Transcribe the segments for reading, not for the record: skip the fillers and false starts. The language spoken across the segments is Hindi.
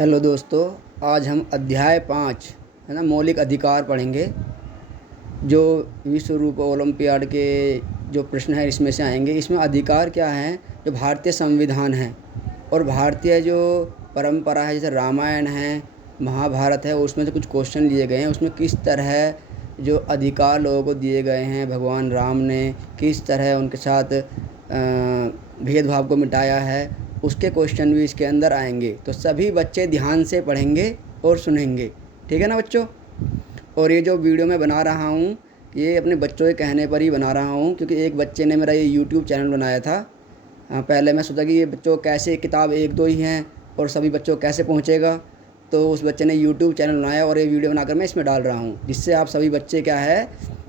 हेलो दोस्तों, आज हम अध्याय 5 है ना मौलिक अधिकार पढ़ेंगे। जो विश्व रूप ओलंपियाड के जो प्रश्न है इसमें से आएंगे। इसमें अधिकार क्या हैं, जो भारतीय संविधान है और भारतीय जो परंपरा है, जैसे रामायण है, महाभारत है, उसमें से कुछ क्वेश्चन लिए गए हैं। उसमें किस तरह जो अधिकार लोगों को दिए गए हैं, भगवान राम ने किस तरह उनके साथ भेदभाव को मिटाया है, उसके क्वेश्चन भी इसके अंदर आएंगे। तो सभी बच्चे ध्यान से पढ़ेंगे और सुनेंगे, ठीक है ना बच्चों। और ये जो वीडियो मैं बना रहा हूँ, ये अपने बच्चों के कहने पर ही बना रहा हूँ, क्योंकि एक बच्चे ने मेरा ये यूट्यूब चैनल बनाया था। पहले मैं सोचा कि ये बच्चों कैसे, किताब एक दो ही हैं और सभी बच्चों कैसे पहुँचेगा। तो उस बच्चे ने यूट्यूब चैनल बनाया और ये वीडियो बनाकर मैं इसमें डाल रहा हूँ, जिससे आप सभी बच्चे क्या है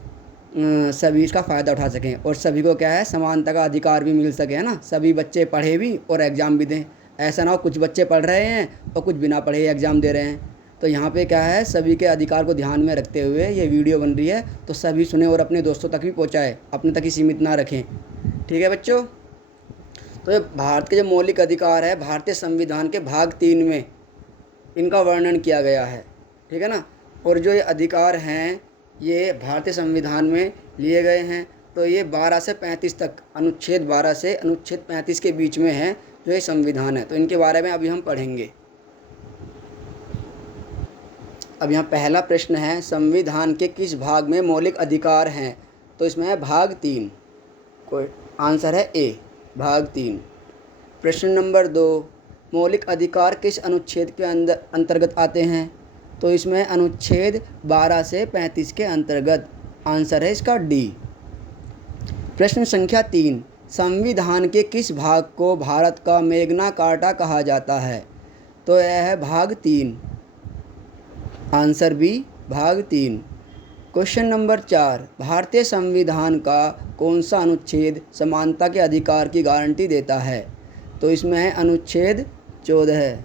सभी इसका फ़ायदा उठा सकें और सभी को क्या है समानता का अधिकार भी मिल सके, है ना। सभी बच्चे पढ़े भी और एग्ज़ाम भी दें। ऐसा ना हो कुछ बच्चे पढ़ रहे हैं और कुछ बिना पढ़े एग्ज़ाम दे रहे हैं। तो यहाँ पे क्या है, सभी के अधिकार को ध्यान में रखते हुए ये वीडियो बन रही है, तो सभी सुने और अपने दोस्तों तक भी पहुँचाए, अपने तक ही सीमित ना रखें, ठीक है बच्चों। तो ये भारत के जो मौलिक अधिकार है, भारतीय संविधान के भाग 3 में इनका वर्णन किया गया है, ठीक है ना। और जो ये अधिकार हैं ये भारतीय संविधान में लिए गए हैं। तो ये 12 से 35 तक, अनुच्छेद 12 से अनुच्छेद 35 के बीच में है जो ये संविधान है। तो इनके बारे में अभी हम पढ़ेंगे। अब यहाँ पहला प्रश्न है, संविधान के किस भाग में मौलिक अधिकार हैं। तो इसमें है भाग 3। कोई आंसर है ए, भाग 3। प्रश्न नंबर 2, मौलिक अधिकार किस अनुच्छेद के अंतर्गत आते हैं। तो इसमें अनुच्छेद 12 से 35 के अंतर्गत। आंसर है इसका डी। प्रश्न संख्या 3, संविधान के किस भाग को भारत का मैग्ना कार्टा कहा जाता है। तो यह है भाग 3। आंसर बी, भाग 3। क्वेश्चन नंबर 4, भारतीय संविधान का कौन सा अनुच्छेद समानता के अधिकार की गारंटी देता है। तो इसमें है अनुच्छेद 14।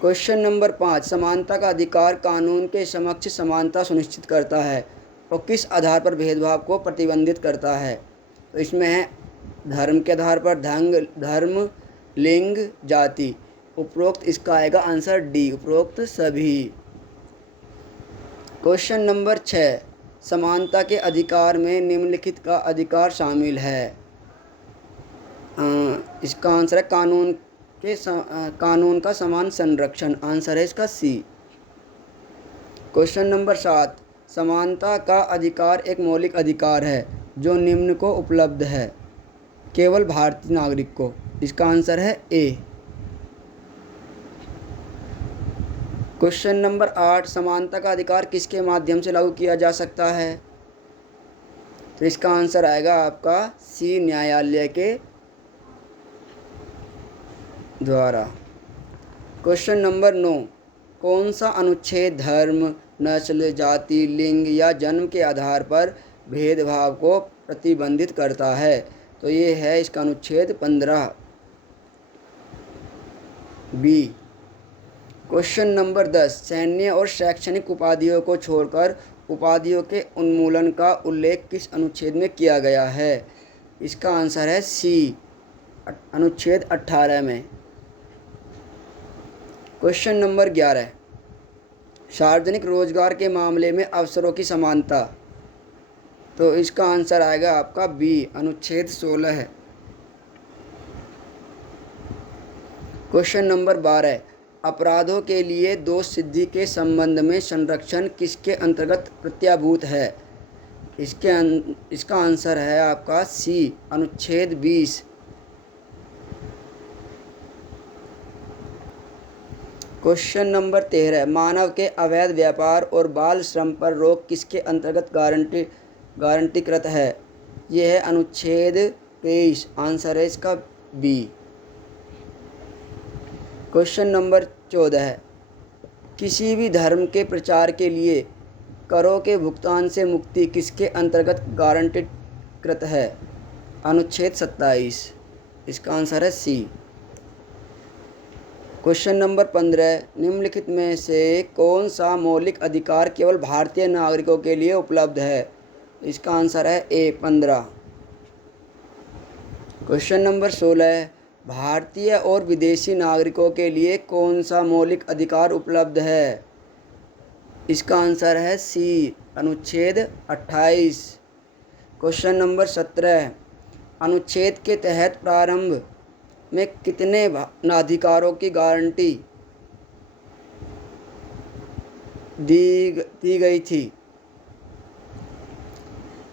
क्वेश्चन नंबर 5, समानता का अधिकार कानून के समक्ष समानता सुनिश्चित करता है और किस आधार पर भेदभाव को प्रतिबंधित करता है। तो इसमें है धर्म के आधार पर, धर्म, लिंग, जाति। उपरोक्त इसका आएगा आंसर डी, उपरोक्त सभी। क्वेश्चन नंबर 6, समानता के अधिकार में निम्नलिखित का अधिकार शामिल है। इसका आंसर है कानून का समान संरक्षण। आंसर है इसका सी। क्वेश्चन नंबर 7, समानता का अधिकार एक मौलिक अधिकार है जो निम्न को उपलब्ध है केवल भारतीय नागरिक को। इसका आंसर है ए। क्वेश्चन नंबर 8, समानता का अधिकार किसके माध्यम से लागू किया जा सकता है। तो इसका आंसर आएगा आपका सी, न्यायालय के द्वारा। क्वेश्चन नंबर 9, कौन सा अनुच्छेद धर्म, नस्ल, जाति, लिंग या जन्म के आधार पर भेदभाव को प्रतिबंधित करता है। तो ये है इसका अनुच्छेद 15 बी। क्वेश्चन नंबर 10, सैन्य और शैक्षणिक उपाधियों को छोड़कर उपाधियों के उन्मूलन का उल्लेख किस अनुच्छेद में किया गया है। इसका आंसर है सी, अनुच्छेद 18 में। क्वेश्चन नंबर 11, सार्वजनिक रोजगार के मामले में अवसरों की समानता। तो इसका आंसर आएगा आपका बी, अनुच्छेद 16 है। क्वेश्चन नंबर 12, अपराधों के लिए दोष सिद्धि के संबंध में संरक्षण किसके अंतर्गत प्रत्याभूत है। इसका आंसर है आपका सी, अनुच्छेद 20। क्वेश्चन नंबर 13, मानव के अवैध व्यापार और बाल श्रम पर रोक किसके अंतर्गत गारंटीकृत है। यह है अनुच्छेद 23। आंसर है इसका बी। क्वेश्चन नंबर 14, किसी भी धर्म के प्रचार के लिए करों के भुगतान से मुक्ति किसके अंतर्गत गारंटीकृत है। अनुच्छेद 27। इसका आंसर है सी। क्वेश्चन नंबर 15, निम्नलिखित में से कौन सा मौलिक अधिकार केवल भारतीय नागरिकों के लिए उपलब्ध है। इसका आंसर है ए, 15। क्वेश्चन नंबर 16, भारतीय और विदेशी नागरिकों के लिए कौन सा मौलिक अधिकार उपलब्ध है? इसका आंसर है सी, अनुच्छेद 28। क्वेश्चन नंबर 17, अनुच्छेद के तहत प्रारंभ में कितने अधिकारों की गारंटी दी गई थी?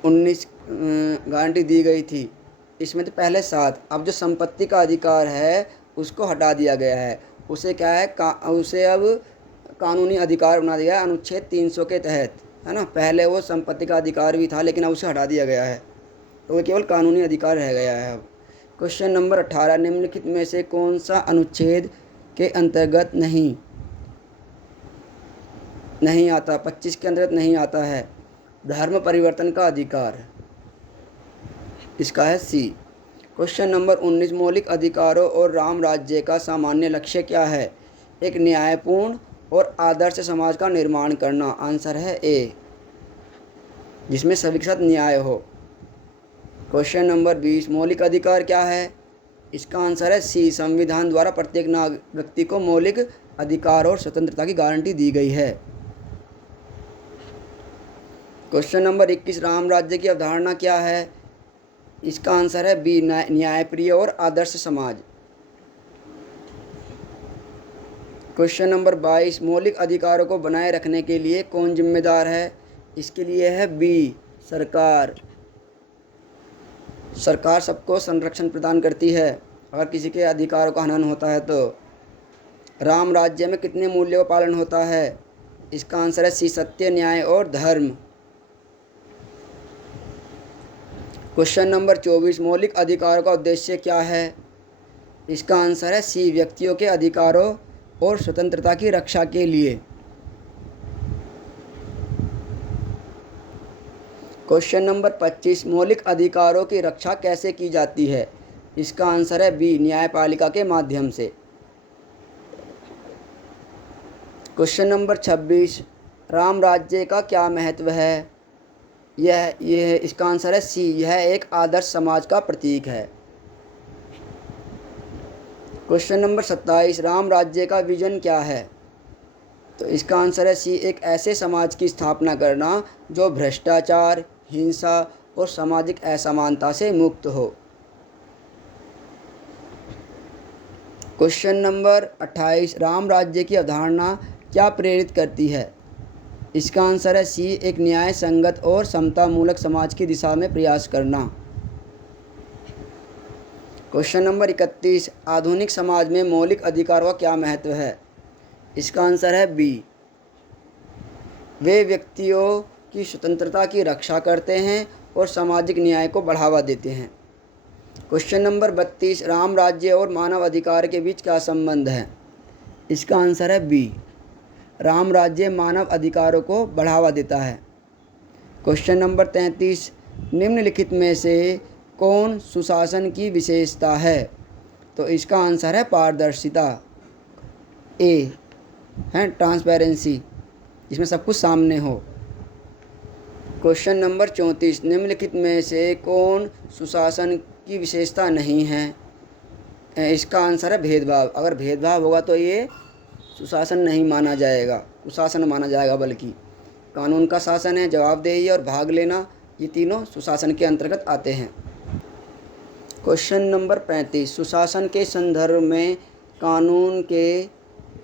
19 गारंटी दी गई थी। इसमें तो पहले 7। अब जो संपत्ति का अधिकार है उसको हटा दिया गया है, उसे क्या है उसे अब कानूनी अधिकार बना दिया है अनुच्छेद 300 के तहत, है ना। पहले वो संपत्ति का अधिकार भी था लेकिन अब उसे हटा दिया गया है, तो वो केवल कानूनी अधिकार रह गया है अब। क्वेश्चन नंबर 18, निम्नलिखित में से कौन सा अनुच्छेद के अंतर्गत नहीं आता? 25 के अंतर्गत नहीं आता है। धर्म परिवर्तन का अधिकार, इसका है सी। क्वेश्चन नंबर 19, मौलिक अधिकारों और राम राज्य का सामान्य लक्ष्य क्या है? एक न्यायपूर्ण और आदर्श समाज का निर्माण करना। आंसर है ए, जिसमें सभी के साथ न्याय हो। क्वेश्चन नंबर 20, मौलिक अधिकार क्या है? इसका आंसर है सी, संविधान द्वारा प्रत्येक व्यक्ति को मौलिक अधिकार और स्वतंत्रता की गारंटी दी गई है। क्वेश्चन नंबर 21, राम राज्य की अवधारणा क्या है? इसका आंसर है बी, न्यायप्रिय और आदर्श समाज। क्वेश्चन नंबर 22, मौलिक अधिकारों को बनाए रखने के लिए कौन जिम्मेदार है? इसके लिए है बी, सरकार। सरकार सबको संरक्षण प्रदान करती है अगर किसी के अधिकारों का हनन होता है तो। राम राज्य में कितने मूल्यों का पालन होता है? इसका आंसर है सी, सत्य, न्याय और धर्म। क्वेश्चन नंबर 24, मौलिक अधिकारों का उद्देश्य क्या है? इसका आंसर है सी, व्यक्तियों के अधिकारों और स्वतंत्रता की रक्षा के लिए। क्वेश्चन नंबर 25, मौलिक अधिकारों की रक्षा कैसे की जाती है? इसका आंसर है बी, न्यायपालिका के माध्यम से। क्वेश्चन नंबर 26, राम राज्य का क्या महत्व है? यह इसका आंसर है सी, यह एक आदर्श समाज का प्रतीक है। क्वेश्चन नंबर 27, राम राज्य का विजन क्या है? तो इसका आंसर है सी, एक ऐसे समाज की स्थापना करना जो भ्रष्टाचार, हिंसा और सामाजिक असमानता से मुक्त हो। क्वेश्चन नंबर 28, राम राज्य की अवधारणा क्या प्रेरित करती है? इसका आंसर है सी, एक न्याय संगत और समतामूलक समाज की दिशा में प्रयास करना। क्वेश्चन नंबर 31, आधुनिक समाज में मौलिक अधिकारों का क्या महत्व है? इसका आंसर है बी, वे व्यक्तियों की स्वतंत्रता की रक्षा करते हैं और सामाजिक न्याय को बढ़ावा देते हैं। क्वेश्चन नंबर 32, राम राज्य और मानव अधिकार के बीच क्या संबंध है? इसका आंसर है बी, राम राज्य मानव अधिकारों को बढ़ावा देता है। क्वेश्चन नंबर 33, निम्नलिखित में से कौन सुशासन की विशेषता है? तो इसका आंसर है पारदर्शिता, ए है, ट्रांसपेरेंसी, जिसमें सब कुछ सामने हो। क्वेश्चन नंबर 34, निम्नलिखित में से कौन सुशासन की विशेषता नहीं है? इसका आंसर है भेदभाव। अगर भेदभाव होगा तो ये सुशासन नहीं माना जाएगा, कुशासन माना जाएगा। बल्कि कानून का शासन है, जवाबदेही और भाग लेना, ये तीनों सुशासन के अंतर्गत आते हैं। क्वेश्चन नंबर 35, सुशासन के संदर्भ में कानून के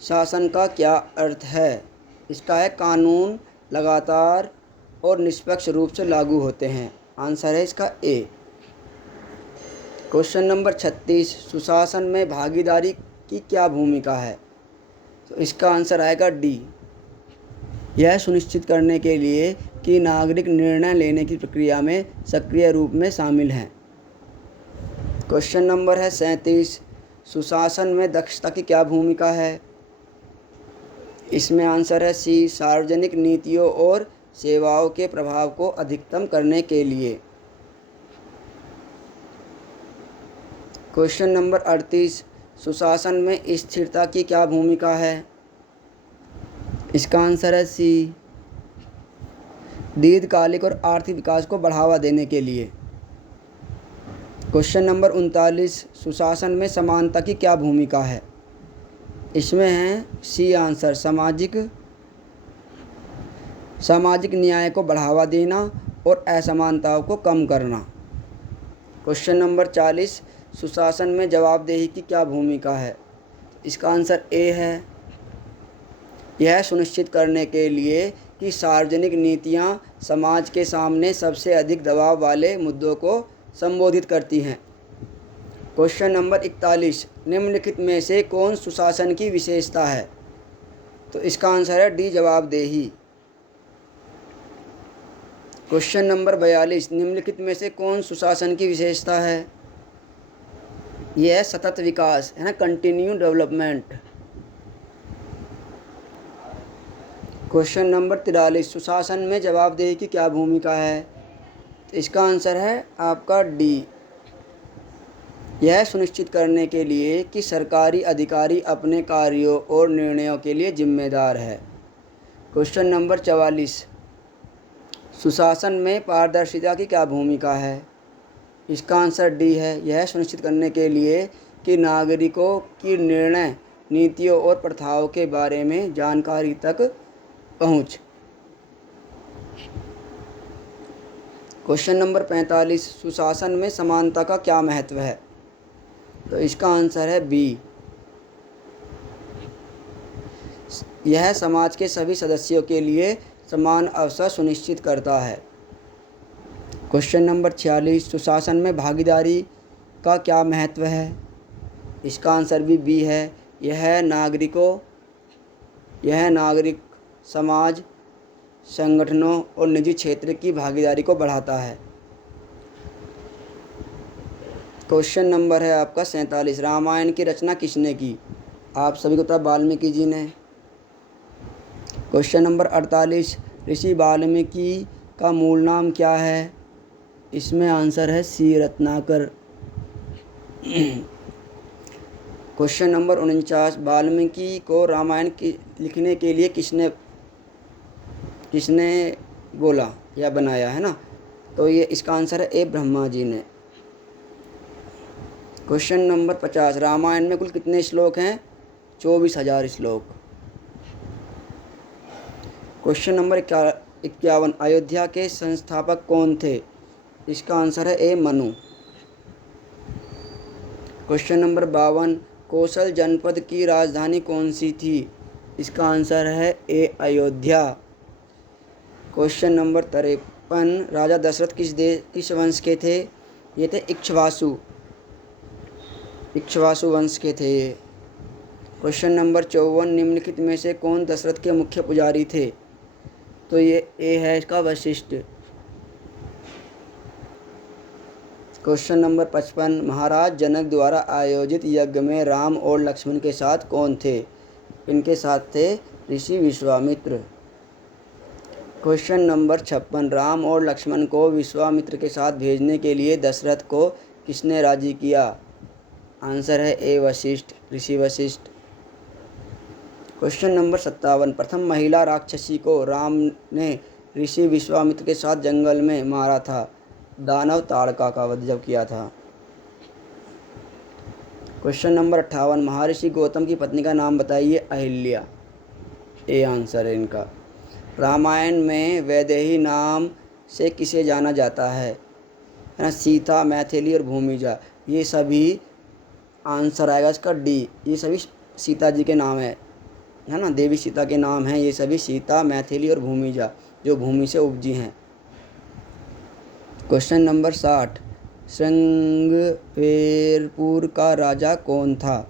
शासन का क्या अर्थ है? इसका है कानून लगातार और निष्पक्ष रूप से लागू होते हैं। आंसर है इसका ए। क्वेश्चन नंबर 36, सुशासन में भागीदारी की क्या भूमिका है? तो इसका आंसर आएगा डी, यह सुनिश्चित करने के लिए कि नागरिक निर्णय लेने की प्रक्रिया में सक्रिय रूप में शामिल हैं। क्वेश्चन नंबर है 37, सुशासन में दक्षता की क्या भूमिका है? इसमें आंसर है सी, सार्वजनिक नीतियों और सेवाओं के प्रभाव को अधिकतम करने के लिए। क्वेश्चन नंबर 38, सुशासन में स्थिरता की क्या भूमिका है? इसका आंसर है सी, दीर्घकालिक और आर्थिक विकास को बढ़ावा देने के लिए। क्वेश्चन नंबर 39, सुशासन में समानता की क्या भूमिका है? इसमें है सी आंसर, सामाजिक न्याय को बढ़ावा देना और असमानताओं को कम करना। क्वेश्चन नंबर 40, सुशासन में जवाबदेही की क्या भूमिका है? इसका आंसर ए है, यह सुनिश्चित करने के लिए कि सार्वजनिक नीतियां समाज के सामने सबसे अधिक दबाव वाले मुद्दों को संबोधित करती हैं। क्वेश्चन नंबर 41, निम्नलिखित में से कौन सुशासन की विशेषता है? तो इसका आंसर है डी, जवाबदेही। क्वेश्चन नंबर 42, निम्नलिखित में से कौन सुशासन की विशेषता है? यह है सतत विकास, है ना, कंटिन्यू डेवलपमेंट। क्वेश्चन नंबर 43, सुशासन में जवाबदेही की क्या भूमिका है? तो इसका आंसर है आपका डी, यह सुनिश्चित करने के लिए कि सरकारी अधिकारी अपने कार्यों और निर्णयों के लिए जिम्मेदार है। क्वेश्चन नंबर 44, सुशासन में पारदर्शिता की क्या भूमिका है? इसका आंसर डी है, यह सुनिश्चित करने के लिए कि नागरिकों की निर्णय, नीतियों और प्रथाओं के बारे में जानकारी तक पहुँच। क्वेश्चन नंबर 45, सुशासन में समानता का क्या महत्व है? तो इसका आंसर है बी, यह समाज के सभी सदस्यों के लिए समान अवसर सुनिश्चित करता है। क्वेश्चन नंबर 46, सुशासन में भागीदारी का क्या महत्व है? इसका आंसर भी बी है, यह नागरिक समाज, संगठनों और निजी क्षेत्र की भागीदारी को बढ़ाता है। क्वेश्चन नंबर है आपका 47, रामायण की रचना किसने की? आप सभी को पता, वाल्मीकि जी ने। क्वेश्चन नंबर 48, ऋषि वाल्मीकि का मूल नाम क्या है? इसमें आंसर है सी, रत्नाकर। क्वेश्चन नंबर 49, वाल्मीकि को रामायण की लिखने के लिए किसने बोला या बनाया, है ना? तो ये इसका आंसर है ए, ब्रह्मा जी ने। क्वेश्चन नंबर 50, रामायण में कुल कितने श्लोक हैं? 24,000 श्लोक। क्वेश्चन नंबर 51, अयोध्या के संस्थापक कौन थे? इसका आंसर है ए, मनु। क्वेश्चन नंबर 52, कौशल जनपद की राजधानी कौन सी थी? इसका आंसर है ए, अयोध्या। क्वेश्चन नंबर 53, राजा दशरथ किस वंश के थे? ये थे इक्ष्वाकु वंश के थे ये। क्वेश्चन नंबर 54, निम्नलिखित में से कौन दशरथ के मुख्य पुजारी थे? तो ये ए है इसका, वशिष्ठ। क्वेश्चन नंबर 55, महाराज जनक द्वारा आयोजित यज्ञ में राम और लक्ष्मण के साथ कौन थे? इनके साथ थे ऋषि विश्वामित्र। क्वेश्चन नंबर 56, राम और लक्ष्मण को विश्वामित्र के साथ भेजने के लिए दशरथ को किसने राजी किया? आंसर है ए, वशिष्ठ, ऋषि वशिष्ठ। क्वेश्चन नंबर 57, प्रथम महिला राक्षसी को राम ने ऋषि विश्वामित्र के साथ जंगल में मारा था, दानव ताड़का का वध जब किया था। क्वेश्चन नंबर 58, महर्षि गौतम की पत्नी का नाम बताइए। अहिल्या, ए आंसर है इनका। रामायण में वैदेही नाम से किसे जाना जाता है ना? सीता, मैथिली और भूमिजा। ये सभी आंसर आएगा इसका डी, ये सभी सीता जी के नाम है ना, देवी सीता के नाम हैं ये सभी, सीता, मैथिली और भूमिजा, जो भूमि से उपजी हैं। क्वेश्चन नंबर 60, श्रृंगवेरपुर का राजा कौन था?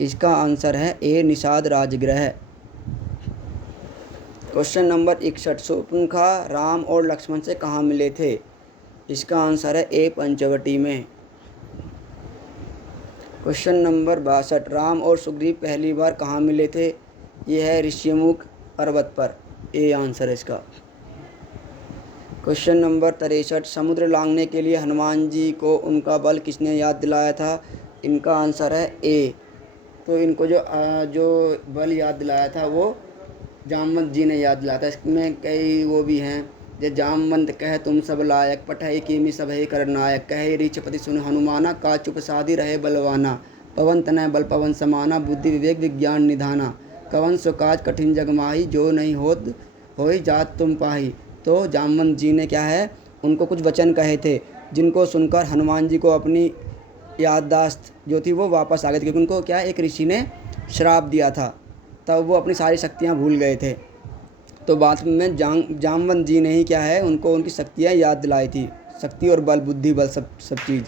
इसका आंसर है ए, निषाद राजगृह। क्वेश्चन नंबर 61, शूर्पणखा राम और लक्ष्मण से कहाँ मिले थे? इसका आंसर है ए, पंचवटी में। क्वेश्चन नंबर 62, राम और सुग्रीव पहली बार कहाँ मिले थे? ये है ऋषिमुख पर्वत पर, ए आंसर है इसका। क्वेश्चन नंबर 63, समुद्र लांघने के लिए हनुमान जी को उनका बल किसने याद दिलाया था? इनका आंसर है ए, तो इनको जो बल याद दिलाया था वो जामवंत जी ने याद दिलाया था। इसमें कई वो भी हैं, जे जामवंत कह तुम सब लायक, पठई कीमी सबहि कर नायक, कहे रीछपति सुन हनुमाना, का चुप साधी रहे बलवाना, पवन तनय बल पवन समाना, बुद्धि विवेक विज्ञान निधाना, कवन सो काज कठिन जग माही, जो नहीं होत होई जात तुम पाही। तो जामवंत जी ने क्या है, उनको कुछ वचन कहे थे, जिनको सुनकर हनुमान जी को अपनी याददाश्त जो थी वो वापस आ गई थी, क्योंकि उनको क्या है, एक ऋषि ने श्राप दिया था, तब वो अपनी सारी शक्तियाँ भूल गए थे। तो बाद में जामवंत जी ने ही क्या है, उनको उनकी शक्तियाँ याद दिलाई थी, शक्ति और बल, बुद्धि बल, सब चीज़।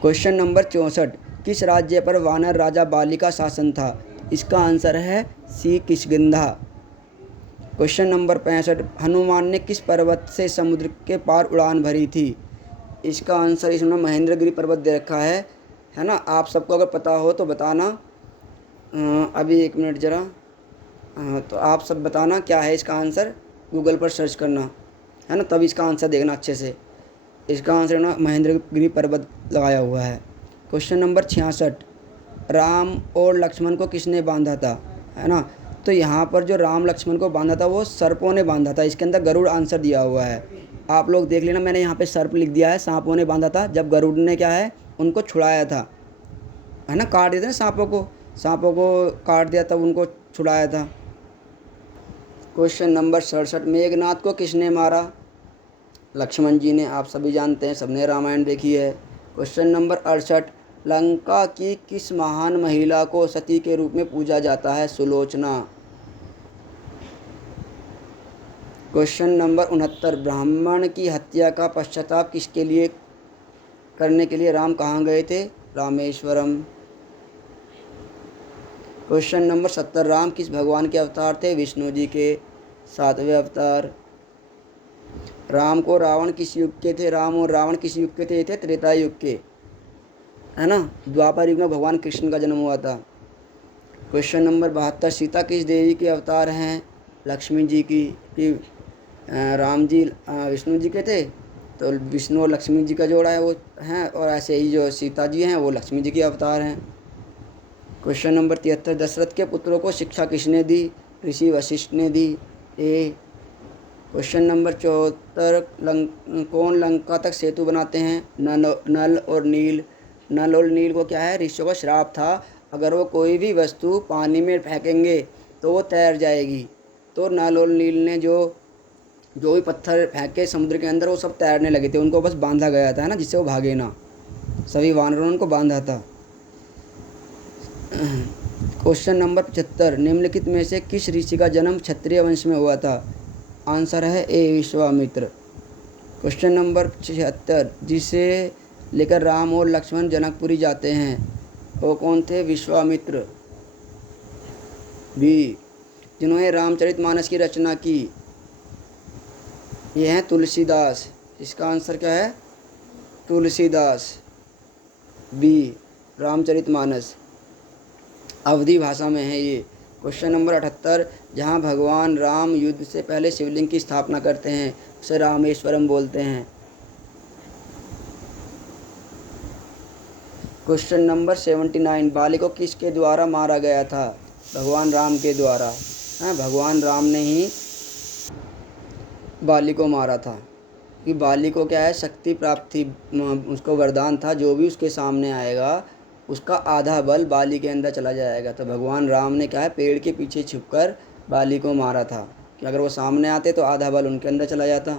क्वेश्चन नंबर 64, किस राज्य पर वानर राजा बाली का शासन था? इसका आंसर है सी, किष्किंधा। क्वेश्चन नंबर 65, हनुमान ने किस पर्वत से समुद्र के पार उड़ान भरी थी? इसका आंसर इसमें महेंद्रगिरी पर्वत दे रखा है ना। आप सबको अगर पता हो तो बताना। अभी एक मिनट ज़रा, तो आप सब बताना क्या है इसका आंसर, गूगल पर सर्च करना, है ना, तब इसका आंसर देखना अच्छे से। इसका आंसर ना महेंद्रगिरी पर्वत लगाया हुआ है। क्वेश्चन नंबर 66, राम और लक्ष्मण को किसने बांधा था? है ना, तो यहाँ पर जो राम लक्ष्मण को बांधा था वो सर्पों ने बांधा था। इसके अंदर गरुड़ आंसर दिया हुआ है, आप लोग देख लेना, मैंने यहाँ पे सर्प लिख दिया है, सांपों ने बांधा था, जब गरुड़ ने क्या है उनको छुड़ाया था, है ना, काट दिया था ना सांपों को काट दिया तब उनको छुड़ाया था। क्वेश्चन नंबर 67, मेघनाथ को किसने मारा? लक्ष्मण जी ने, आप सभी जानते हैं, सबने रामायण देखी है। क्वेश्चन नंबर 68, लंका की किस महान महिला को सती के रूप में पूजा जाता है? सुलोचना। क्वेश्चन नंबर 69, ब्राह्मण की हत्या का पश्चाताप किसके लिए करने के लिए राम कहाँ गए थे? रामेश्वरम। क्वेश्चन नंबर 70, राम किस भगवान के अवतार थे? विष्णु जी के 7वें अवतार। राम को रावण किस युग के थे? राम और रावण किस युग के थे? ये थे त्रेता युग के, है ना। द्वापर युग में भगवान कृष्ण का जन्म हुआ था। क्वेश्चन नंबर 72, सीता किस देवी के अवतार हैं? लक्ष्मी जी की राम जी विष्णु जी के थे, तो विष्णु और लक्ष्मी जी का जोड़ा है वो हैं, और ऐसे ही जो सीता जी हैं वो लक्ष्मी जी के अवतार हैं। क्वेश्चन नंबर 73, दशरथ के पुत्रों को शिक्षा किसने दी? ऋषि वशिष्ठ ने दी। ए। क्वेश्चन नंबर 74, कौन लंका तक सेतु बनाते हैं? नल और नील। नल और नील को क्या है, ऋषियों का श्राप था, अगर वो कोई भी वस्तु पानी में फेंकेंगे तो वो तैर जाएगी, तो नल और नील ने जो भी पत्थर फेंके समुद्र के अंदर वो सब तैरने लगे थे, उनको बस बांधा गया था, है ना, जिससे वो भागे ना, सभी वानरों ने उनको बांधा था। क्वेश्चन नंबर 75, निम्नलिखित में से किस ऋषि का जन्म क्षत्रिय वंश में हुआ था? आंसर है ए, विश्वामित्र। क्वेश्चन नंबर 76, जिसे लेकर राम और लक्ष्मण जनकपुरी जाते हैं, वो कौन थे? विश्वामित्र। बी, जिन्होंने रामचरितमानस की रचना की, ये हैं तुलसीदास। इसका आंसर क्या है? तुलसीदास। बी, रामचरितमानस अवधी भाषा में है ये। क्वेश्चन नंबर 78, जहाँ भगवान राम युद्ध से पहले शिवलिंग की स्थापना करते हैं उसे रामेश्वरम बोलते हैं। क्वेश्चन नंबर 79, बाली को किसके द्वारा मारा गया था? भगवान राम के द्वारा। भगवान राम ने ही बाली को मारा था, कि बाली को क्या है, शक्ति प्राप्त थी, उसको वरदान था, जो भी उसके सामने आएगा उसका आधा बल बाली के अंदर चला जाएगा। तो भगवान राम ने क्या है, पेड़ के पीछे छुपकर बाली को मारा था, कि अगर वो सामने आते तो आधा बल उनके अंदर चला जाता,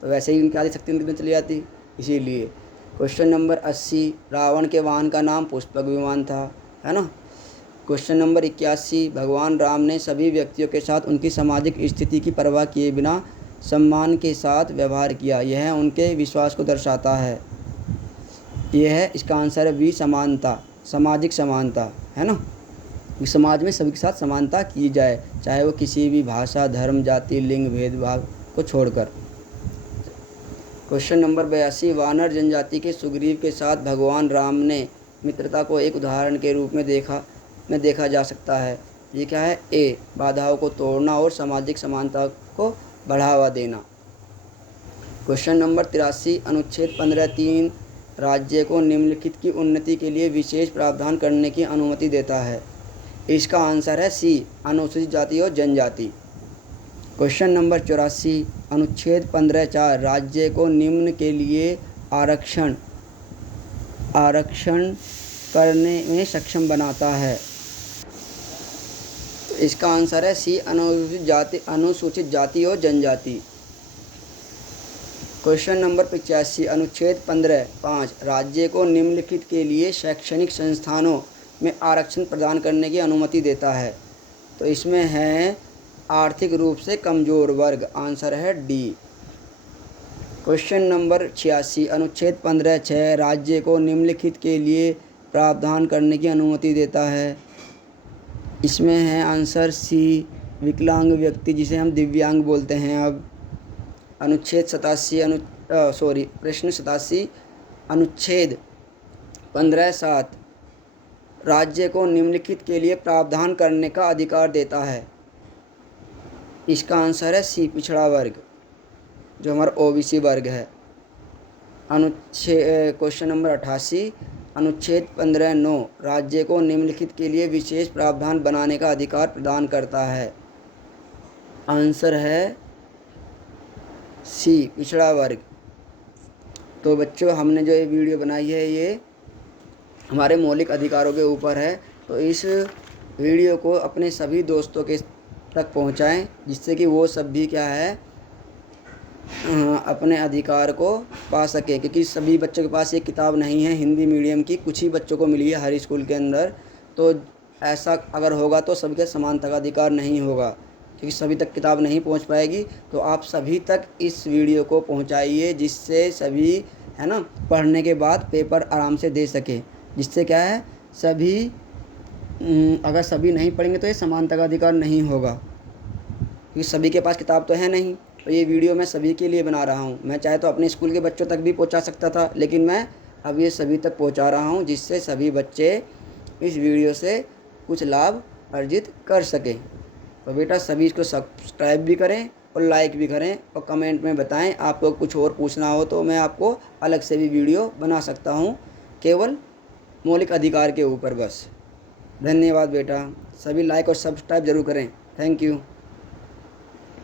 तो वैसे ही उनकी आधी शक्ति उनके अंदर चली जाती, इसीलिए। क्वेश्चन नंबर 80, रावण के वाहन का नाम पुष्पक विमान था, है ना। क्वेश्चन नंबर 81, भगवान राम ने सभी व्यक्तियों के साथ उनकी सामाजिक स्थिति की परवाह किए बिना सम्मान के साथ व्यवहार किया, यह उनके विश्वास को दर्शाता है। यह है, इसका आंसर है बी, समानता, सामाजिक समानता, है ना, समाज में सभी के साथ समानता की जाए, चाहे वो किसी भी भाषा, धर्म, जाति, लिंग भेदभाव को छोड़कर। क्वेश्चन नंबर 82, वानर जनजाति के सुग्रीव के साथ भगवान राम ने मित्रता को एक उदाहरण के रूप में देखा जा सकता है, ये क्या है? ए, बाधाओं को तोड़ना और सामाजिक समानता को बढ़ावा देना। क्वेश्चन नंबर 83, अनुच्छेद 15(3) राज्य को निम्नलिखित की उन्नति के लिए विशेष प्रावधान करने की अनुमति देता है, इसका आंसर है सी, अनुसूचित जाति और जनजाति। क्वेश्चन नंबर 84, अनुच्छेद 15(4) राज्य को निम्न के लिए आरक्षण करने में सक्षम बनाता है। तो इसका आंसर है सी, अनुसूचित जाति और जनजाति। क्वेश्चन नंबर 85, अनुच्छेद 15(5) राज्य को निम्नलिखित के लिए शैक्षणिक संस्थानों में आरक्षण प्रदान करने की अनुमति देता है। तो इसमें है आर्थिक रूप से कमज़ोर वर्ग, आंसर है डी। क्वेश्चन नंबर 86, अनुच्छेद 15(6) राज्य को निम्नलिखित के लिए प्रावधान करने की अनुमति देता है। इसमें है आंसर सी, विकलांग व्यक्ति, जिसे हम दिव्यांग बोलते हैं। अब अनुच्छेद 87 प्रश्न 87, अनुच्छेद 15(7) राज्य को निम्नलिखित के लिए प्रावधान करने का अधिकार देता है। इसका आंसर है सी, पिछड़ा वर्ग, जो हमारा ओबीसी वर्ग है। क्वेश्चन नंबर 88, अनुच्छेद 15(9) राज्य को निम्नलिखित के लिए विशेष प्रावधान बनाने का अधिकार प्रदान करता है। आंसर है सी, पिछड़ा वर्ग। तो बच्चों, हमने जो ये वीडियो बनाई है ये हमारे मौलिक अधिकारों के ऊपर है। तो इस वीडियो को अपने सभी दोस्तों के तक पहुंचाएं, जिससे कि वो सब भी क्या है अपने अधिकार को पा सके, क्योंकि सभी बच्चों के पास ये किताब नहीं है हिंदी मीडियम की, कुछ ही बच्चों को मिली है हर स्कूल के अंदर। तो ऐसा अगर होगा तो सभी का समानता का अधिकार नहीं होगा, क्योंकि सभी तक किताब नहीं पहुंच पाएगी। तो आप सभी तक इस वीडियो को पहुंचाइए, जिससे सभी है ना पढ़ने के बाद पेपर आराम से दे सके, जिससे क्या है सभी अगर सभी नहीं पढ़ेंगे तो ये समानता का अधिकार नहीं होगा, क्योंकि सभी के पास किताब तो है नहीं। तो ये वीडियो मैं सभी के लिए बना रहा हूँ। मैं चाहे तो अपने स्कूल के बच्चों तक भी पहुँचा सकता था, लेकिन मैं अब ये सभी तक पहुँचा रहा हूँ, जिससे सभी बच्चे इस वीडियो से कुछ लाभ अर्जित कर सकें। तो बेटा सभी इसको सब्सक्राइब भी करें और लाइक भी करें, और कमेंट में बताएं आपको कुछ और पूछना हो तो मैं आपको अलग से भी वीडियो बना सकता हूँ, केवल मौलिक अधिकार के ऊपर बस। धन्यवाद बेटा, सभी लाइक और सब्सक्राइब ज़रूर करें। Thank you.